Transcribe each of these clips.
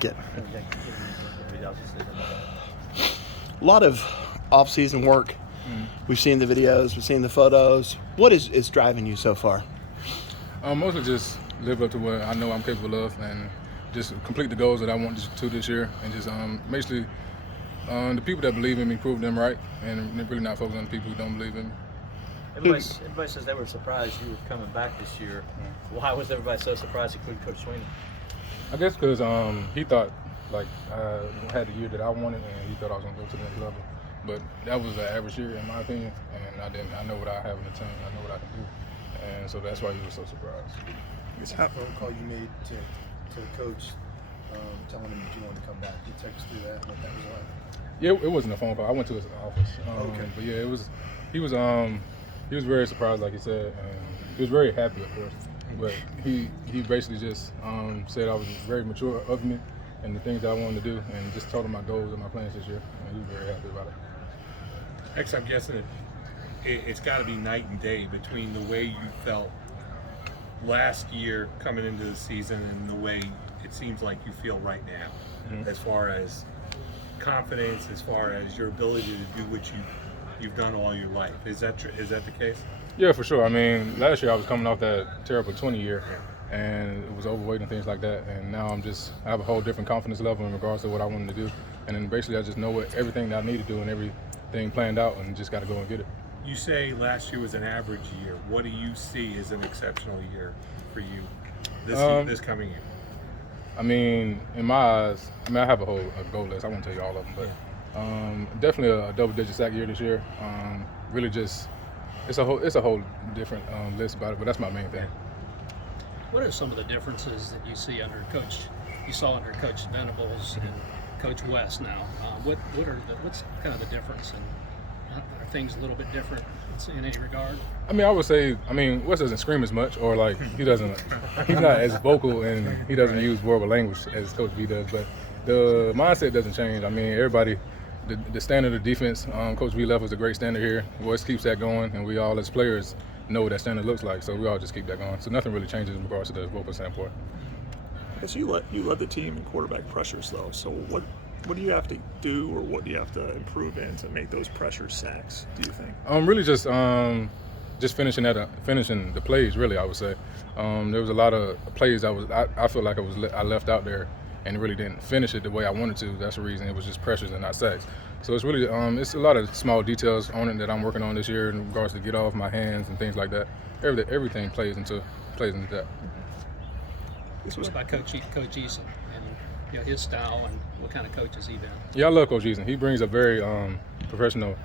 Get a lot of off-season work. We've seen the videos, we've seen the photos. What is driving you so far? Mostly just live up to what I know I'm capable of and just complete the goals that I want to this year, and just basically the people that believe in me, prove them right, and really not focus on the people who don't believe in me. Everybody says they were surprised you were coming back this year. Why was everybody so surprised he couldn't coach Sweeney? I guess because he thought like I had the year that I wanted, and he thought I was going to go to the next level. But that was an average year in my opinion, and I know what I have in the tank. I know what I can do, and so that's why he was so surprised. It's a phone call you made to the coach, telling him that you wanted to come back. You text through that, what that was like. Yeah, it wasn't a phone call. I went to his office. Okay. But yeah, he was very surprised, like he said, and he was very happy, of course. But he basically just said I was very mature of me and the things that I wanted to do, and just told him my goals and my plans this year, and he was very happy about it. X, I'm guessing it's got to be night and day between the way you felt last year coming into the season and the way it seems like you feel right now, as far as confidence, as far as your ability to do what you've done all your life. Is that the case? Yeah, for sure. I mean, last year I was coming off that terrible 20 year, and it was overweight and things like that. And now I have a whole different confidence level in regards to what I wanted to do. And then basically I just know everything that I need to do and everything planned out, and just got to go and get it. You say last year was an average year. What do you see as an exceptional year for you this coming year? I mean, in my eyes, I have a goal list. I won't tell you all of them, but definitely a double-digit sack year this year. Really just it's a whole different list about it, but that's my main thing. What are some of the differences that you see under Coach Venables and Coach West now? What's kind of the difference, and are things a little bit different in any regard? I mean, I would say, West doesn't scream as much, or like he's not as vocal, and he doesn't use verbal language as Coach B does. But the mindset doesn't change. I mean, everybody, the standard of defense, Coach B left was a great standard here. West keeps that going, and we all as players know what that standard looks like. So we all just keep that going. So nothing really changes in regards to the vocal standpoint. So you led the team in quarterback pressures, though. So what do you have to do, or what do you have to improve in to make those pressure sacks, do you think? Really just finishing the plays, really, I would say. There was a lot of plays I feel like I left out there and really didn't finish it the way I wanted to. That's the reason. It was just pressures and not sacks. So it's really it's a lot of small details on it that I'm working on this year in regards to get off my hands and things like that. Everything plays into that. What about Coach Eason and his style, and what kind of coach has he been? Yeah, I love Coach Eason. He brings a very professional,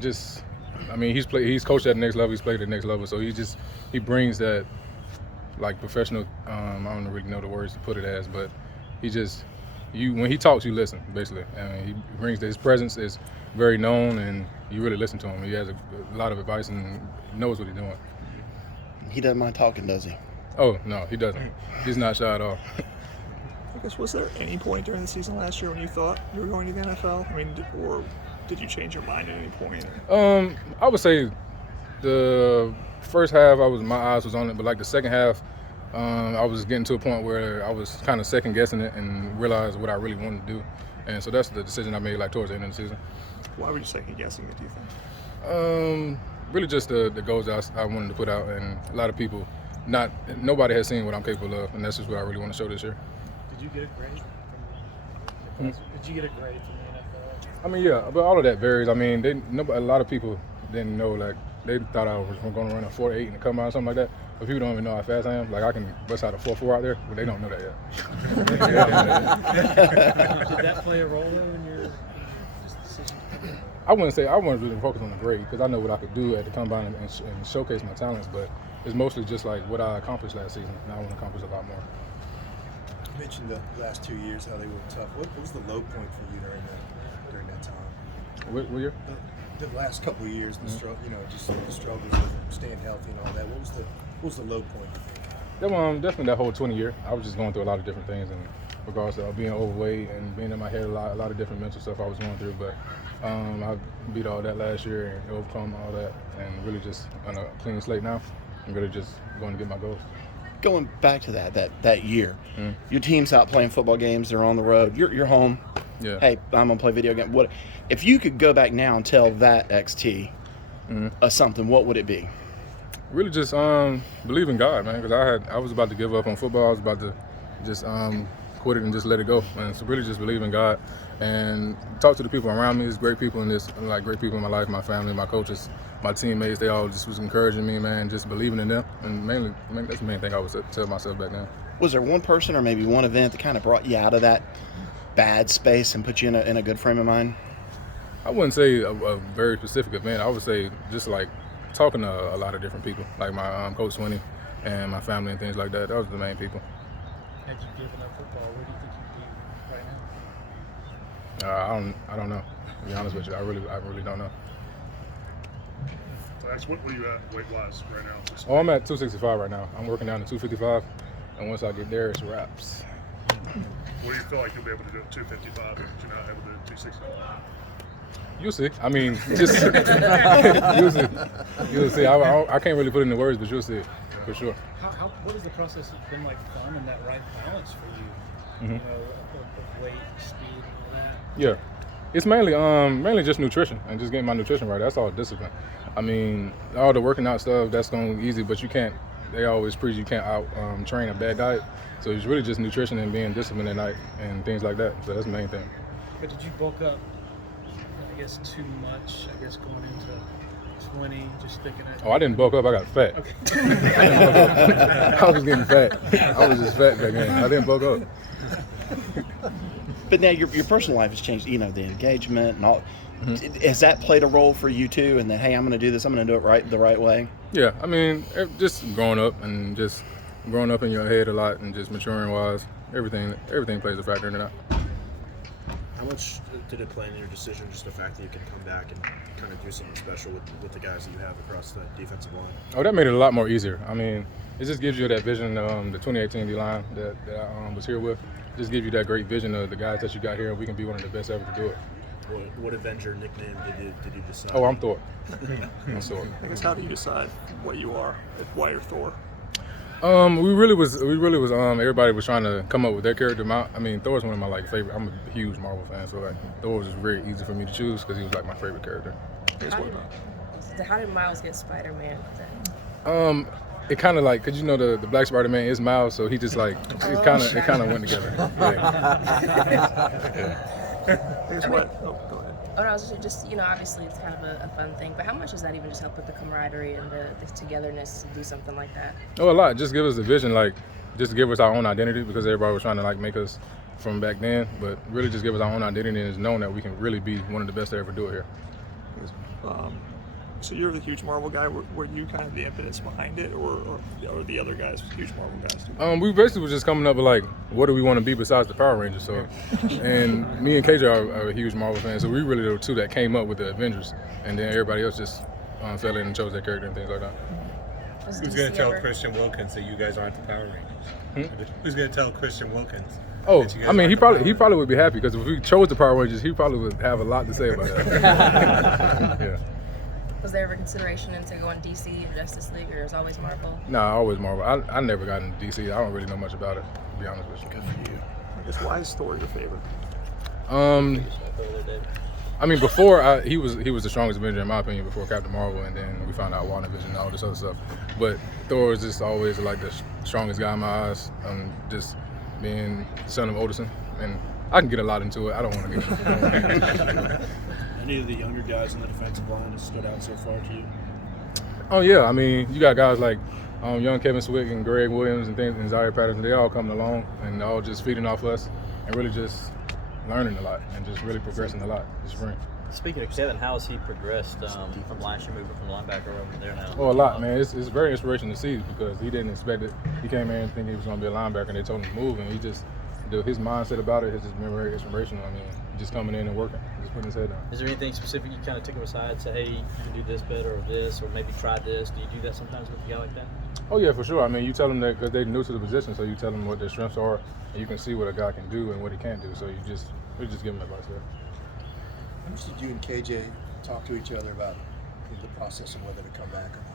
he's coached at the next level, he's played at the next level, so he brings that professional. I don't really know the words to put it as, but when he talks, you listen basically, and he brings his presence is very known, and you really listen to him. He has a lot of advice and knows what he's doing. He doesn't mind talking, does he? Oh, no, he doesn't. He's not shy at all. I guess, was there any point during the season last year when you thought you were going to the NFL? Or did you change your mind at any point? I would say the first half, my eyes was on it, but the second half, I was getting to a point where I was kind of second guessing it and realized what I really wanted to do, and so that's the decision I made towards the end of the season. Why were you second guessing it, do you think? Really just the goals that I wanted to put out, and a lot of people. Nobody has seen what I'm capable of, and that's just what I really want to show this year. Did you get a grade from the NFL? Yeah, but all of that varies. A lot of people didn't know, they thought I was going to run a 4.8 in the combine or something like that. But people don't even know how fast I am. I can bust out a 4.4 out there, but they don't know that yet. Did that play a role in your decision? I wouldn't really focus on the grade, because I know what I could do at the combine and showcase my talents, but it's mostly just what I accomplished last season, and I want to accomplish a lot more. You mentioned the last 2 years, how they were tough. What was the low point for you during that time? What year? The last couple of years, the struggles with staying healthy and all that. What was the low point, you think? Definitely that whole 20 year. I was just going through a lot of different things in regards to being overweight and being in my head a lot of different mental stuff I was going through. But I beat all that last year and overcome all that, and really just on a clean slate now. I'm really just going to get my goals. going back to that year, your team's out playing football games. They're on the road. You're home. Yeah. Hey, I'm gonna play video game. What if you could go back now and tell that XT something? What would it be? Really just believe in God, man, because I was about to give up on football. I was about to just quit it and just let it go. And so really just believe in God and talk to the people around me. There's great people in this, like great people in my life, my family, my coaches, my teammates. They all just was encouraging me, man, just believing in them. And mainly, that's the main thing I would tell myself back then. Was there one person or maybe one event that kind of brought you out of that bad space and put you in a good frame of mind? I wouldn't say a very specific event. I would say just like talking to a lot of different people, like my coach Sweeney and my family and things like that. Those are the main people. Had you given up football, where do you think you'd be right now? I don't know. To be honest with you, I really don't know. So that's what were you at weight-wise right now? Oh, I'm at 265 right now. I'm working down to 255, and once I get there, it's wraps. What do you feel like you'll be able to do at 255 if you're not able to do 265? You'll see. I mean, just you'll see. I can't really put it into words, but you'll see for sure. What has the process been like finding that right balance for you? You know, of weight, speed, and all that. Yeah, it's mainly just nutrition and just getting my nutrition right. That's all discipline. I mean, all the working out stuff that's going easy, but you can't. They always preach you can't out train a bad diet. So it's really just nutrition and being disciplined at night and things like that. So that's the main thing. But did you bulk up, I guess, too much, I guess, going into 20, just thinking that? Oh, I didn't bulk up. I got fat. Okay. I was getting fat. I was just fat back then. I didn't bulk up. But now your personal life has changed. You know, the engagement and all. Has that played a role for you too? And that, hey, I'm going to do this. I'm going to do it the right way. Yeah, I mean, just growing up and just growing up in your head a lot and just maturing wise. Everything plays a factor in that. How much did it play in your decision, just the fact that you can come back and kind of do something special with the guys that you have across the defensive line? Oh, that made it a lot more easier. I mean, it just gives you that vision, the 2018 D-line that I was here with. It just gives you that great vision of the guys that you got here, and we can be one of the best ever to do it. What Avenger nickname did you decide? Oh, I'm Thor. I'm Thor. I guess how do you decide what you are, why you're Thor? We really was everybody was trying to come up with their character. I mean, Thor's one of my favorite. I'm a huge Marvel fan, so Thor was very easy for me to choose because he was my favorite character. How did Miles get Spider-Man? It kind of cause you know the Black Spider-Man is Miles, so he just it kind of went together. Yeah. I guess go ahead. Oh, no, I was just, obviously it's kind of a fun thing, but how much does that even just help with the camaraderie and the togetherness to do something like that? Oh, a lot. Just give us a vision, just give us our own identity because everybody was trying to make us from back then, but really just give us our own identity and knowing that we can really be one of the best to ever do it here. So you're the huge Marvel guy. Were you kind of the impetus behind it, or the other guys huge Marvel guys? We basically was just coming up with what do we want to be besides the Power Rangers? So, and me and KJ are a huge Marvel fans, so we really the two that came up with the Avengers, and then everybody else just fell in and chose their character and things like that. Who's going to tell Christian Wilkins that you guys aren't the Power Rangers? Who's going to tell Christian Wilkins? Oh, I mean, he probably would be happy because if we chose the Power Rangers, he probably would have a lot to say about that. Yeah. Was there ever consideration into going DC or Justice League, or is it always Marvel? Nah, always Marvel. I never got into DC. I don't really know much about it, to be honest with you. Good for you. I guess why is Thor your favorite? I mean, before he was the strongest Avenger in my opinion before Captain Marvel, and then we found out WandaVision and all this other stuff. But Thor was just always the strongest guy in my eyes. Just being the son of Odinson, and I can get a lot into it. I don't want to get. Any of the younger guys on the defensive line has stood out so far to you? Oh yeah, I mean, you got guys like young Kevin Swick and Greg Williams and Xavier Thomas. They all coming along and all just feeding off us and really just learning a lot and just really progressing a lot this spring. Speaking of Kevin, how has he progressed from last year, moving from linebacker over there now? Oh, a lot, man. It's very inspirational to see because he didn't expect it. He came in thinking he was going to be a linebacker, and they told him to move, and he just his mindset about it has just been very inspirational. I mean, just coming in and working, just putting his head down. Is there anything specific you kind of took him aside and say, hey, you can do this better or this, or maybe try this? Do you do that sometimes with a guy like that? Oh, yeah, for sure. I mean, you tell them that because they're new to the position, so you tell them what their strengths are, and you can see what a guy can do and what he can't do. So we just give them advice there. How much did you and KJ talk to each other about the process of whether to come back or not?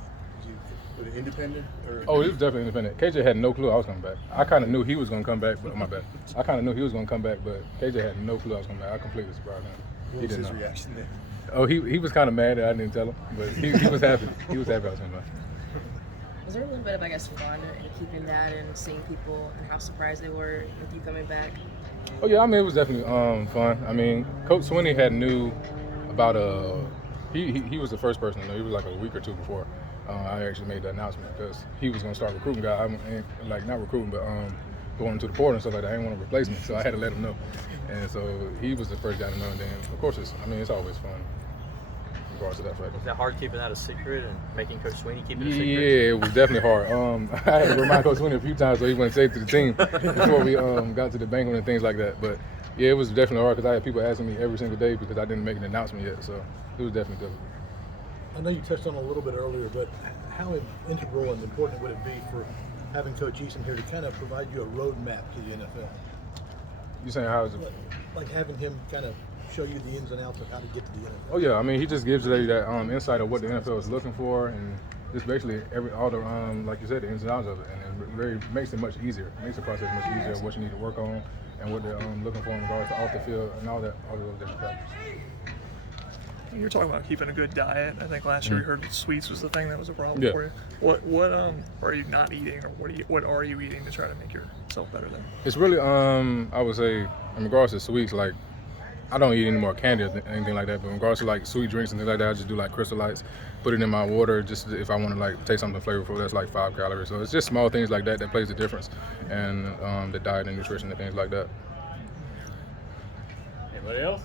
Was it independent? Or Oh, he was definitely independent. KJ had no clue I was coming back. I kind of knew he was going to come back, but my bad. I kind of knew he was going to come back, but KJ had no clue I was coming back. I completely surprised him. what was his reaction then? Oh, he was kind of mad that I didn't tell him, but he was happy. He was happy I was coming back. Was there a little bit of, I guess, fun in keeping that and seeing people and how surprised they were with you coming back? Oh yeah, I mean it was definitely fun. I mean, Coach Swinney had knew about he was the first person to know. He was like a week or two before I actually made the announcement because he was gonna start recruiting guys. Like not recruiting, but going to the portal and stuff like that. I didn't want to replace me, so I had to let him know. And so he was the first guy to know. And then of course it's always fun. Regardless of that fact. Is that hard keeping that a secret and making Coach Swinney keep it a secret? Yeah, it was definitely hard. I had to remind Coach Swinney a few times so he wouldn't say it to the team before we got to the banquet and things like that. But yeah, it was definitely hard because I had people asking me every single day because I didn't make an announcement yet. So it was definitely difficult. I know you touched on it a little bit earlier, but how integral and important would it be for having Coach Eason here to kind of provide you a roadmap to the NFL? You saying how is it? Like having him kind of show you the ins and outs of how to get to the NFL. Oh yeah, I mean he just gives you that insight of what the NFL is looking for, and just basically all the like you said, the ins and outs of it, and it really makes it much easier. It makes the process much easier of what you need to work on and what they're looking for in regards to off the field and all those different factors. You're talking about keeping a good diet. I think last year we heard sweets was the thing that was a problem Yeah. for you. What are you not eating, or what are you eating to try to make yourself better there? It's really I would say in regards to sweets, like I don't eat any more candy or anything like that, but in regards to like sweet drinks and things like that, I just do like Crystal Lights, put it in my water just if I want to like take something flavorful that's like 5 calories. So it's just small things like that plays the difference, and the diet and nutrition and things like that. Anybody else?